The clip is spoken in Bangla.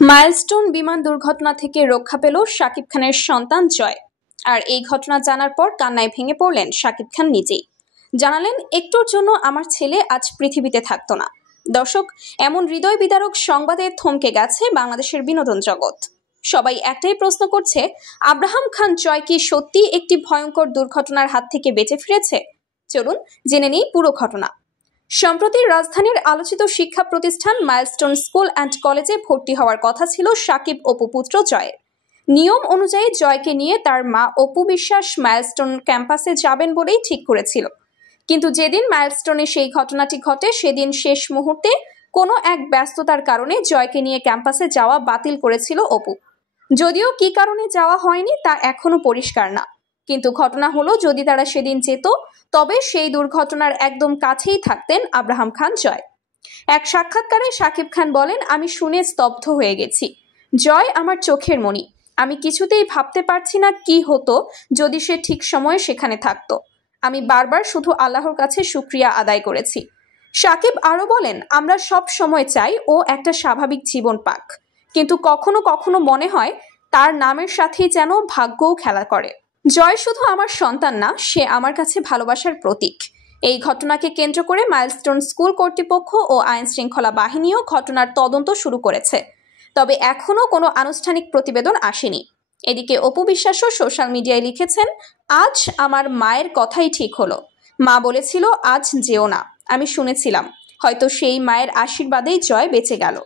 মাইলস্টোন বিমান দুর্ঘটনা থেকে রক্ষা পেল শাকিব খানের সন্তান জয়। আর এই ঘটনা জানার পর কান্নায় ভেঙে পড়লেন শাকিব খান নিজেই। জানালেন, একটুর জন্য আমার ছেলে আজ পৃথিবীতে থাকতো না। দর্শক, এমন হৃদয় বিদারক সংবাদে থমকে গেছে বাংলাদেশের বিনোদন জগৎ। সবাই একটাই প্রশ্ন করছে, আব্রাহাম খান জয় কি সত্যি একটি ভয়ঙ্কর দুর্ঘটনার হাত থেকে বেঁচে ফিরেছে? চলুন জেনে নিই পুরো ঘটনা। সম্প্রতি রাজধানীর আলোচিত শিক্ষা প্রতিষ্ঠান মাইলস্টোন স্কুল অ্যান্ড কলেজে ভর্তি হওয়ার কথা ছিল শাকিব অপু পুত্র জয়ের। নিয়ম অনুযায়ী জয়কে নিয়ে তার মা অপু বিশ্বাস মাইলস্টোন ক্যাম্পাসে যাবেন বলেই ঠিক করেছিল। কিন্তু যেদিন মাইলস্টোনে সেই ঘটনাটি ঘটে, সেদিন শেষ মুহূর্তে কোনো এক ব্যস্ততার কারণে জয়কে নিয়ে ক্যাম্পাসে যাওয়া বাতিল করেছিল অপু। যদিও কী কারণে যাওয়া হয়নি তা এখনো পরিষ্কার না, কিন্তু ঘটনা হলো, যদি তারা সেদিন যেত তবে সেই দুর্ঘটনার একদম কাছেই থাকতেন আব্রাহাম খান জয়। এক সাক্ষাৎকারে শাকিব খান বলেন, আমি শুনে স্তব্ধ হয়ে গেছি। জয় আমার চোখের মণি। আমি কিছুতেই ভাবতে পারছি না কি হতো যদি সে ঠিক সময়ে সেখানে থাকতো। আমি বারবার শুধু আল্লাহর কাছে শুকরিয়া আদায় করেছি। শাকিব আরও বলেন, আমরা সব সময় চাই ও একটা স্বাভাবিক জীবন পাক, কিন্তু কখনো কখনো মনে হয় তার নামের সাথেই যেন ভাগ্যও খেলা করে। জয় শুধু আমার সন্তান না, সে আমার কাছে ভালোবাসার প্রতীক। এই ঘটনাকে কেন্দ্র করে মাইলস্টোন স্কুল কর্তৃপক্ষ ও আইন শৃঙ্খলা বাহিনীও ঘটনার তদন্ত শুরু করেছে, তবে এখনও কোনো আনুষ্ঠানিক প্রতিবেদন আসেনি। এদিকে অপু বিশ্বাসও সোশ্যাল মিডিয়ায় লিখেছেন, আজ আমার মায়ের কথাই ঠিক হলো। মা বলেছিল আজ যেও না, আমি শুনেছিলাম, হয়তো সেই মায়ের আশীর্বাদেই জয় বেঁচে গেল।